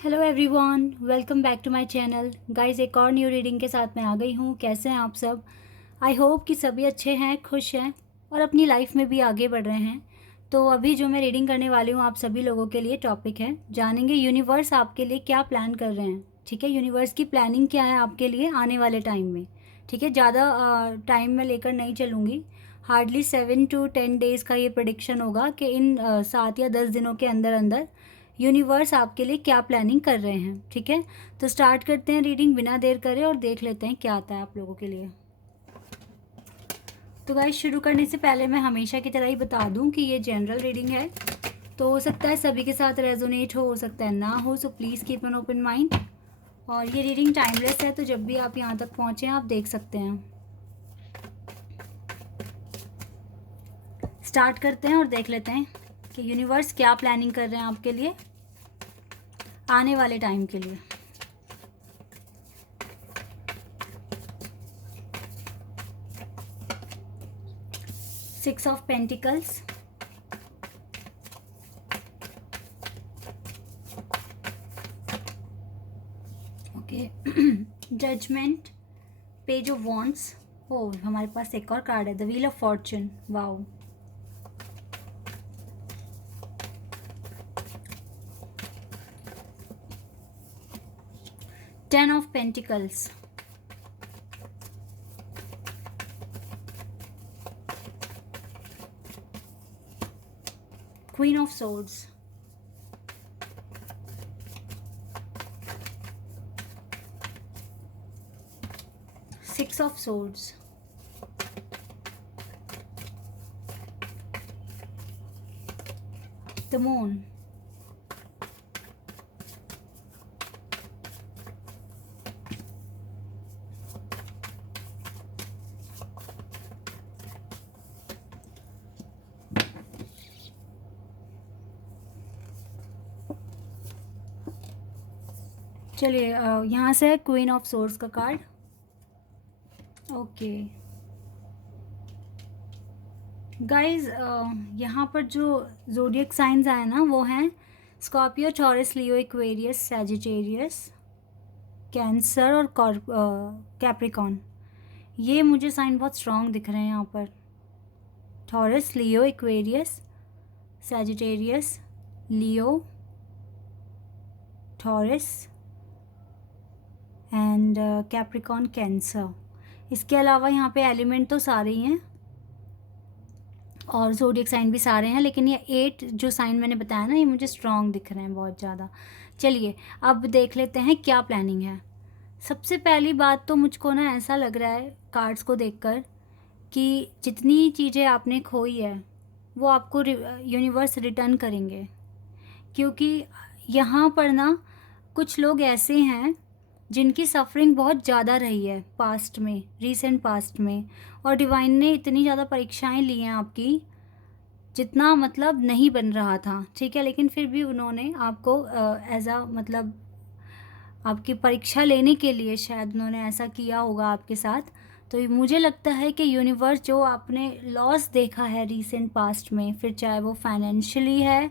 Hello everyone, welcome back to my channel. Guys, एक और new reading के साथ मैं आ गई हूँ। कैसे हैं आप सब? आई होप कि सभी अच्छे हैं, खुश हैं और अपनी लाइफ में भी आगे बढ़ रहे हैं। तो अभी जो मैं रीडिंग करने वाली हूँ आप सभी लोगों के लिए टॉपिक है, जानेंगे यूनिवर्स आपके लिए क्या प्लान कर रहे हैं। ठीक है, यूनिवर्स की प्लानिंग क्या है आपके लिए आने वाले टाइम में। ठीक है, ज़्यादा टाइम में लेकर नहीं चलूँगी। हार्डली 7 to 10 डेज़ का ये प्रडिक्शन होगा कि इन 7 या 10 दिनों के अंदर अंदर यूनिवर्स आपके लिए क्या प्लानिंग कर रहे हैं। ठीक है, तो स्टार्ट करते हैं रीडिंग बिना देर करे और देख लेते हैं क्या आता है आप लोगों के लिए। तो गाइस, शुरू करने से पहले मैं हमेशा की तरह ही बता दूं कि ये जनरल रीडिंग है, तो हो सकता है सभी के साथ रेजोनेट हो सकता है ना हो, so please keep an open mind. और ये रीडिंग टाइमलेस है, तो जब भी आप यहाँ तक पहुँचे आप देख सकते हैं। स्टार्ट करते हैं और देख लेते हैं कि यूनिवर्स क्या प्लानिंग कर रहे हैं आपके लिए आने वाले टाइम के लिए। Six of Pentacles, okay, judgement, page of wands. ओ, हमारे पास एक और कार्ड है, the wheel of fortune. Wow, ten of pentacles, queen of swords, six of swords, the moon, चलिए यहाँ से क्वीन ऑफ सोर्ड्स का कार्ड। ओके गाइज, यहाँ पर जो ज़ोडिएक साइंस आए ना वो हैं Scorpio, Taurus, Leo, Aquarius, Sagittarius, Cancer और कैप्रिकॉन। ये मुझे साइन बहुत स्ट्रॉन्ग दिख रहे हैं यहाँ पर। Taurus, Leo, Aquarius, Sagittarius, Leo, taurus and Capricorn, cancer. इसके अलावा यहाँ पे एलिमेंट तो सारे ही हैं और ज़ोडिएक साइन भी सारे हैं, लेकिन ये 8 जो साइन मैंने बताया ना ये मुझे स्ट्रॉन्ग दिख रहे हैं बहुत ज़्यादा। चलिए अब देख लेते हैं क्या प्लानिंग है। सबसे पहली बात तो मुझको ना ऐसा लग रहा है कार्ड्स को देखकर कि जितनी चीज़ें आपने खोई है वो आपको यूनिवर्स रिटर्न करेंगे, क्योंकि यहाँ पर ना कुछ लोग ऐसे हैं जिनकी सफरिंग बहुत ज़्यादा रही है पास्ट में, रीसेंट पास्ट में, और डिवाइन ने इतनी ज़्यादा परीक्षाएं ली हैं आपकी जितना मतलब नहीं बन रहा था। ठीक है, लेकिन फिर भी उन्होंने आपको एज अ मतलब आपकी परीक्षा लेने के लिए शायद उन्होंने ऐसा किया होगा आपके साथ। तो मुझे लगता है कि यूनिवर्स जो आपने लॉस देखा है रीसेंट पास्ट में, फिर चाहे वो फाइनेंशियली है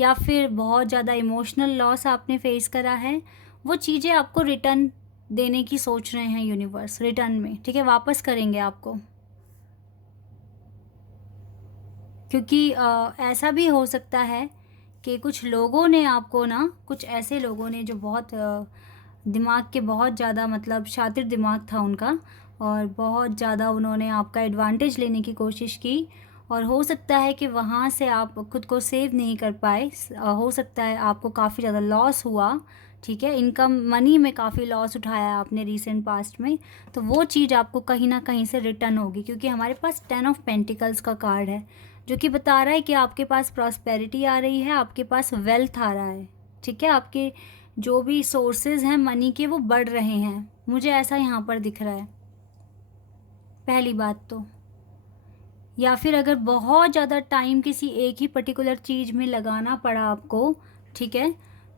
या फिर बहुत ज़्यादा इमोशनल लॉस आपने फेस करा है, वो चीज़ें आपको रिटर्न देने की सोच रहे हैं यूनिवर्स रिटर्न में। ठीक है, वापस करेंगे आपको, क्योंकि ऐसा भी हो सकता है कि कुछ लोगों ने आपको ना, कुछ ऐसे लोगों ने जो बहुत दिमाग के बहुत ज़्यादा मतलब शातिर दिमाग था उनका, और बहुत ज़्यादा उन्होंने आपका एडवांटेज लेने की कोशिश की, और हो सकता है कि वहाँ से आप खुद को सेव नहीं कर पाए। हो सकता है आपको काफ़ी ज़्यादा लॉस हुआ। ठीक है, इनकम मनी में काफ़ी लॉस उठाया आपने रीसेंट पास्ट में, तो वो चीज़ आपको कहीं ना कहीं से रिटर्न होगी, क्योंकि हमारे पास 10 ऑफ पेंटिकल्स का कार्ड है जो कि बता रहा है कि आपके पास प्रॉस्पेरिटी आ रही है, आपके पास वेल्थ आ रहा है। ठीक है, आपके जो भी सोर्सेज हैं मनी के वो बढ़ रहे हैं, मुझे ऐसा यहाँ पर दिख रहा है पहली बात तो। या फिर अगर बहुत ज़्यादा टाइम किसी एक ही पर्टिकुलर चीज़ में लगाना पड़ा आपको, ठीक है,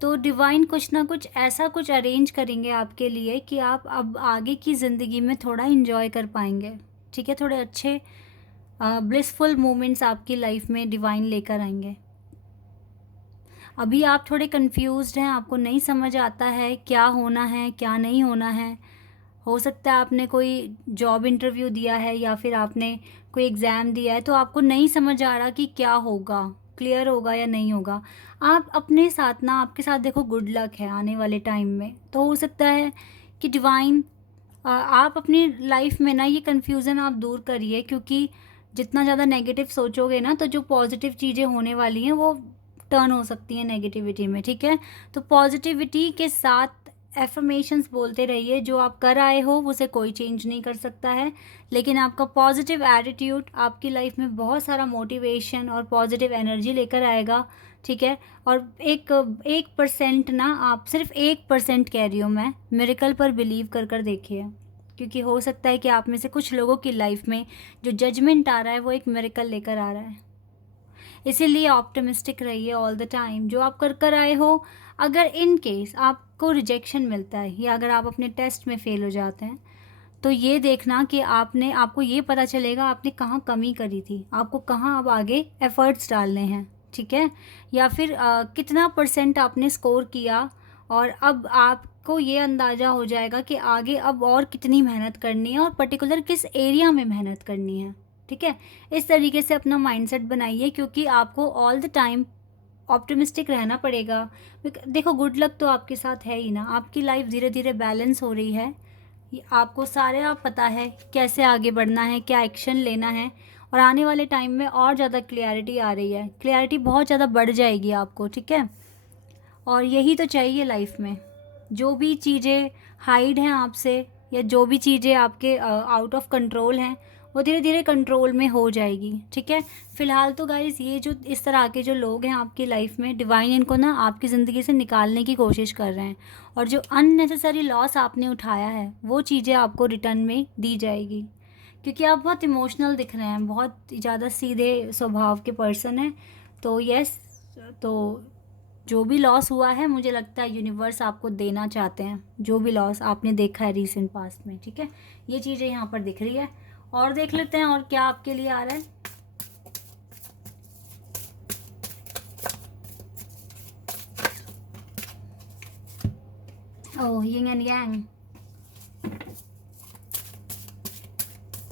तो डिवाइन कुछ ना कुछ ऐसा कुछ अरेंज करेंगे आपके लिए कि आप अब आगे की ज़िंदगी में थोड़ा इन्जॉय कर पाएंगे। ठीक है, थोड़े अच्छे ब्लिसफुल मोमेंट्स आपकी लाइफ में डिवाइन लेकर आएंगे। अभी आप थोड़े कंफ्यूज्ड हैं, आपको नहीं समझ आता है क्या होना है क्या नहीं होना है। हो सकता है आपने कोई जॉब इंटरव्यू दिया है या फिर आपने कोई एग्ज़ाम दिया है, तो आपको नहीं समझ आ रहा कि क्या होगा, क्लियर होगा या नहीं होगा। आप अपने साथ ना, आपके साथ देखो गुड लक है आने वाले टाइम में। तो हो सकता है कि डिवाइन आप अपनी लाइफ में ना ये कन्फ्यूज़न आप दूर करिए, क्योंकि जितना ज़्यादा नेगेटिव सोचोगे ना, तो जो पॉजिटिव चीज़ें होने वाली हैं वो टर्न हो सकती हैं नेगेटिविटी में, ठीक है। तो पॉजिटिविटी के साथ एफर्मेशंस बोलते रहिए। जो आप कर आए हो उसे कोई चेंज नहीं कर सकता है, लेकिन आपका पॉजिटिव एटीट्यूड आपकी लाइफ में बहुत सारा मोटिवेशन और पॉजिटिव एनर्जी लेकर आएगा, ठीक है। और एक 1% ना, आप सिर्फ 1% कह रही हूँ मैं, मिरेकल पर बिलीव कर कर देखिए, क्योंकि हो सकता है कि आप में से कुछ लोगों की लाइफ में जो जजमेंट आ रहा है वो एक मिरेकल लेकर आ रहा है। इसीलिए ऑप्टिमिस्टिक रहिए ऑल द टाइम। जो आप कर कर आए हो, अगर इन केस आपको रिजेक्शन मिलता है या अगर आप अपने टेस्ट में फ़ेल हो जाते हैं, तो ये देखना कि आपको ये पता चलेगा आपने कहाँ कमी करी थी, आपको कहाँ अब आगे एफ़र्ट्स डालने हैं, ठीक है। या फिर कितना परसेंट आपने स्कोर किया, और अब आपको ये अंदाज़ा हो जाएगा कि आगे अब और कितनी मेहनत करनी है और पर्टिकुलर किस एरिया में मेहनत करनी है, ठीक है। इस तरीके से अपना माइंडसेट बनाइए, क्योंकि आपको ऑल द टाइम ऑप्टिमिस्टिक रहना पड़ेगा। देखो गुड लक तो आपके साथ है ही ना, आपकी लाइफ धीरे धीरे बैलेंस हो रही है। आपको सारे आप पता है कैसे आगे बढ़ना है, क्या एक्शन लेना है, और आने वाले टाइम में और ज़्यादा क्लियरिटी आ रही है, क्लियरिटी बहुत ज़्यादा बढ़ जाएगी आपको, ठीक है। और यही तो चाहिए लाइफ में। जो भी चीज़ें हाइड हैं आपसे, या जो भी चीज़ें आपके आउट ऑफ कंट्रोल हैं, वो धीरे धीरे कंट्रोल में हो जाएगी, ठीक है। फ़िलहाल तो गाइज़ ये जो इस तरह के जो लोग हैं आपकी लाइफ में, डिवाइन इनको ना आपकी ज़िंदगी से निकालने की कोशिश कर रहे हैं, और जो अननेसेसरी लॉस आपने उठाया है वो चीज़ें आपको रिटर्न में दी जाएगी, क्योंकि आप बहुत इमोशनल दिख रहे हैं, बहुत ज़्यादा सीधे स्वभाव के पर्सन हैं। तो यस, तो जो भी लॉस हुआ है मुझे लगता है यूनिवर्स आपको देना चाहते हैं, जो भी लॉस आपने देखा है रीसेंट पास्ट में, ठीक है। ये चीज़ें यहाँ पर दिख रही है। और देख लेते हैं और क्या आपके लिए आ रहा है। ओह, यिंग एंड यांग,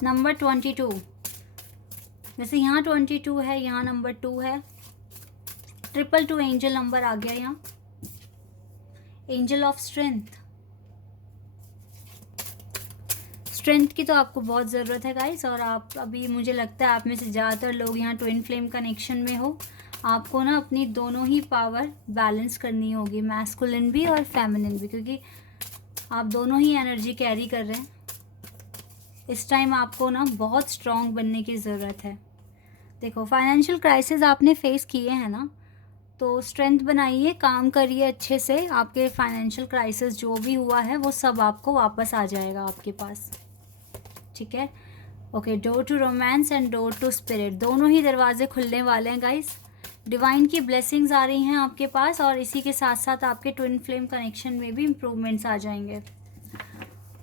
नंबर 22। वैसे यहाँ 22 है, यहाँ नंबर 2 है, 222 एंजल नंबर आ गया यहाँ, एंजल ऑफ स्ट्रेंथ। स्ट्रेंथ की तो आपको बहुत ज़रूरत है गाइस, और आप अभी, मुझे लगता है आप में से ज़्यादातर लोग यहाँ ट्विन फ्लेम कनेक्शन में हो। आपको ना अपनी दोनों ही पावर बैलेंस करनी होगी, मैस्कुलिन भी और फेमिनिन भी, क्योंकि आप दोनों ही एनर्जी कैरी कर रहे हैं। इस टाइम आपको ना बहुत स्ट्रॉन्ग बनने की ज़रूरत है। देखो, फाइनेंशियल क्राइसिस आपने फेस किए हैं ना, तो स्ट्रेंथ बनाइए, काम करिए अच्छे से। आपके फाइनेंशियल क्राइसिस जो भी हुआ है वो सब आपको वापस आ जाएगा आपके पास, ठीक है। Okay, door to romance and door to spirit, दोनों ही दरवाजे खुलने वाले हैं गाइस। डिवाइन की ब्लेसिंग्स आ रही हैं आपके पास, और इसी के साथ साथ आपके ट्विन फ्लेम कनेक्शन में भी इम्प्रूवमेंट्स आ जाएंगे।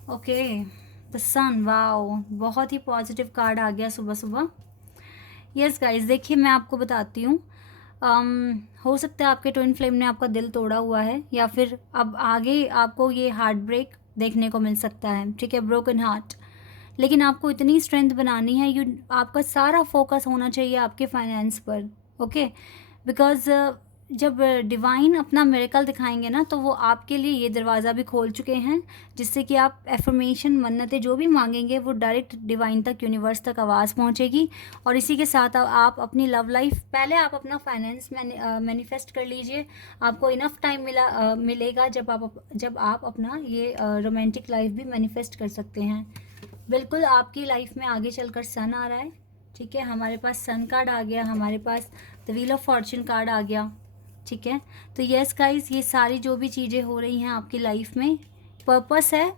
ओके, द सन, वाओ, बहुत ही पॉजिटिव कार्ड आ गया सुबह सुबह। यस गाइस, देखिए मैं आपको बताती हूँ। हो सकता है आपके ट्विन फ्लेम ने आपका दिल तोड़ा हुआ है, या फिर अब आगे आपको ये हार्ट ब्रेक देखने को मिल सकता है, ठीक है, ब्रोकन हार्ट। लेकिन आपको इतनी स्ट्रेंथ बनानी है, आपका सारा फोकस होना चाहिए आपके फाइनेंस पर, ओके। बिकॉज जब डिवाइन अपना मिरेकल दिखाएंगे ना, तो वो आपके लिए ये दरवाज़ा भी खोल चुके हैं, जिससे कि आप एफर्मेशन, मन्नतें जो भी मांगेंगे वो डायरेक्ट डिवाइन तक, यूनिवर्स तक आवाज़ पहुंचेगी। और इसी के साथ आप अपनी लव लाइफ, पहले आप अपना फाइनेंस मैनिफेस्ट कर लीजिए। आपको इनफ टाइम मिलेगा जब आप अपना ये रोमांटिक लाइफ भी मैनिफेस्ट कर सकते हैं। बिल्कुल आपकी लाइफ में आगे चलकर सन आ रहा है, ठीक है। हमारे पास सन कार्ड आ गया, हमारे पास the wheel of fortune card आ गया, ठीक है। तो यस गाइस, ये सारी जो भी चीज़ें हो रही हैं आपकी लाइफ में, पर्पस है,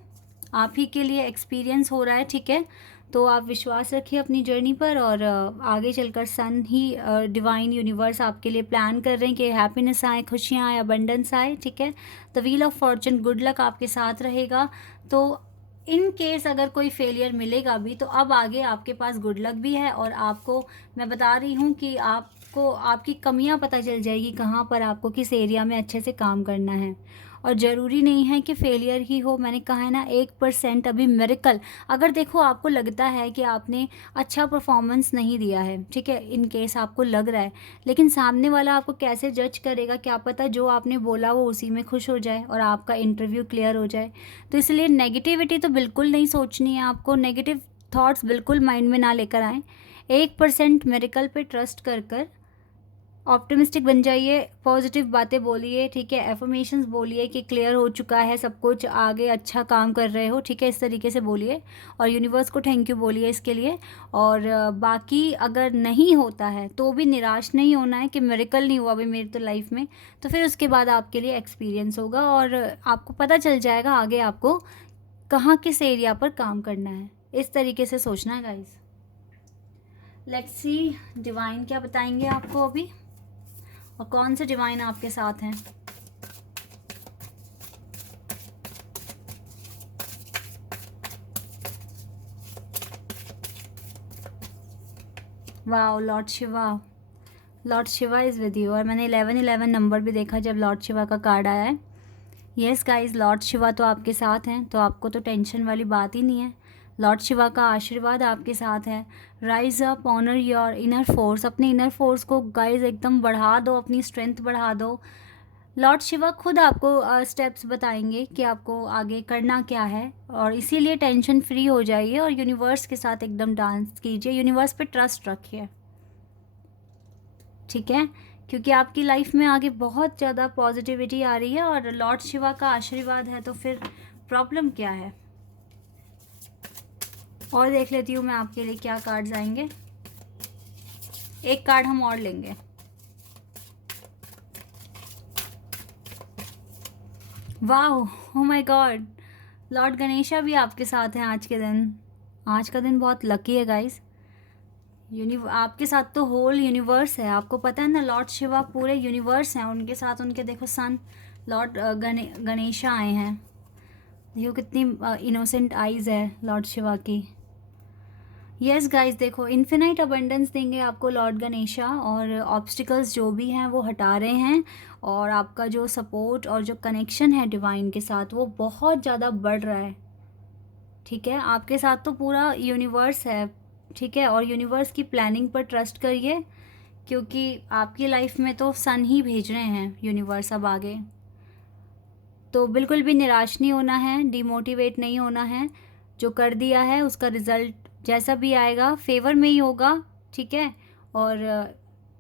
आप ही के लिए एक्सपीरियंस हो रहा है, ठीक है। तो आप विश्वास रखिए अपनी जर्नी पर, और आगे चलकर सन ही, डिवाइन यूनिवर्स आपके लिए प्लान कर रहे हैं कि हैप्पीनेस आए, खुशियाँ आए, अबंडेंस आए, ठीक है। The wheel of Fortune, good luck आपके साथ रहेगा। तो इन केस अगर कोई फेलियर मिलेगा भी, तो अब आगे आपके पास गुड लक भी है, और आपको मैं बता रही हूँ कि आप आपको आपकी कमियां पता चल जाएगी, कहाँ पर आपको किस एरिया में अच्छे से काम करना है। और ज़रूरी नहीं है कि फेलियर ही हो, मैंने कहा है ना 1% अभी मिरेकल। अगर देखो आपको लगता है कि आपने अच्छा परफॉर्मेंस नहीं दिया है, ठीक है, इन केस आपको लग रहा है, लेकिन सामने वाला आपको कैसे जज करेगा, क्या पता जो आपने बोला वो उसी में खुश हो जाए और आपका इंटरव्यू क्लियर हो जाए। तो इसलिए नेगेटिविटी तो बिल्कुल नहीं सोचनी है आपको, नेगेटिव थॉट्स बिल्कुल माइंड में ना लेकर आएँ। 1% मिरेकल पे ट्रस्ट कर कर ऑप्टिमिस्टिक बन जाइए, पॉजिटिव बातें बोलिए, ठीक है, एफर्मेशंस बोलिए कि क्लियर हो चुका है सब कुछ, आगे अच्छा काम कर रहे हो, ठीक है, इस तरीके से बोलिए और यूनिवर्स को थैंक यू बोलिए इसके लिए। और बाकी अगर नहीं होता है तो भी निराश नहीं होना है कि मिरेकल नहीं हुआ अभी मेरी तो लाइफ में, तो फिर उसके बाद आपके लिए एक्सपीरियंस होगा और आपको पता चल जाएगा आगे आपको कहाँ किस एरिया पर काम करना है। इस तरीके से सोचना है गाइज। लेट्स सी डिवाइन क्या बताएंगे आपको अभी, और कौन से डिवाइन आपके साथ हैं। Wow, Lord Shiva, Lord Shiva is with you. और मैंने 1111 नंबर भी देखा जब लॉर्ड शिवा का कार्ड आया है। यस गाइज, लॉर्ड शिवा तो आपके साथ हैं, तो आपको तो टेंशन वाली बात ही नहीं है। लॉर्ड शिवा का आशीर्वाद आपके साथ है। Rise up, honour your inner force, अपने इनर फोर्स को गाइज एकदम बढ़ा दो, अपनी स्ट्रेंथ बढ़ा दो। लॉर्ड शिवा खुद आपको स्टेप्स बताएंगे कि आपको आगे करना क्या है, और इसीलिए टेंशन फ्री हो जाइए और यूनिवर्स के साथ एकदम डांस कीजिए, यूनिवर्स पे ट्रस्ट रखिए, ठीक है, क्योंकि आपकी लाइफ में आगे बहुत ज़्यादा पॉजिटिविटी आ रही है और लॉर्ड शिवा का आशीर्वाद है, तो फिर प्रॉब्लम क्या है। और देख लेती हूँ मैं आपके लिए क्या कार्ड्स आएंगे। एक कार्ड हम और लेंगे। Wow, oh my God, Lord Ganesha भी आपके साथ हैं आज के दिन। आज का दिन बहुत लकी है गाइस। आपके साथ तो होल यूनिवर्स है, आपको पता है ना, लॉर्ड शिवा पूरे यूनिवर्स हैं, उनके साथ उनके देखो सन लॉर्ड गणेशा आए हैं। देखो कितनी इनोसेंट आइज़ है लॉर्ड शिवा की। यस गाइस, देखो इन्फिनाइट अबंडेंस देंगे आपको लॉर्ड गणेशा, और ऑब्स्टिकल्स जो भी हैं वो हटा रहे हैं, और आपका जो सपोर्ट और जो कनेक्शन है डिवाइन के साथ वो बहुत ज़्यादा बढ़ रहा है, ठीक है। आपके साथ तो पूरा यूनिवर्स है, ठीक है, और यूनिवर्स की प्लानिंग पर ट्रस्ट करिए, क्योंकि आपकी लाइफ में तो सन ही भेज रहे हैं यूनिवर्स अब आगे। तो बिल्कुल भी निराश नहीं होना है, डिमोटिवेट नहीं होना है। जो कर दिया है उसका रिज़ल्ट जैसा भी आएगा फेवर में ही होगा, ठीक है। और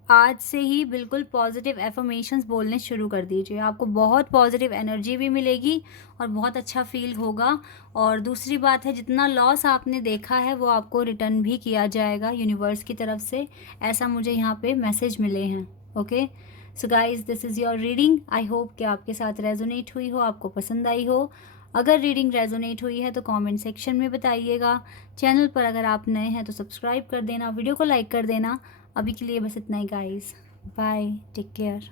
आज से ही बिल्कुल पॉजिटिव एफर्मेशंस बोलने शुरू कर दीजिए, आपको बहुत पॉजिटिव एनर्जी भी मिलेगी और बहुत अच्छा फील होगा। और दूसरी बात है, जितना लॉस आपने देखा है वो आपको रिटर्न भी किया जाएगा यूनिवर्स की तरफ से, ऐसा मुझे यहाँ पे मैसेज मिले हैं। Okay, so guys, this is your reading. I hope कि आपके साथ रेजोनेट हुई हो, आपको पसंद आई हो। अगर रीडिंग रेजोनेट हुई है तो कमेंट सेक्शन में बताइएगा। चैनल पर अगर आप नए हैं तो सब्सक्राइब कर देना, वीडियो को लाइक कर देना। अभी के लिए बस इतना ही गाइस, बाय, टेक केयर।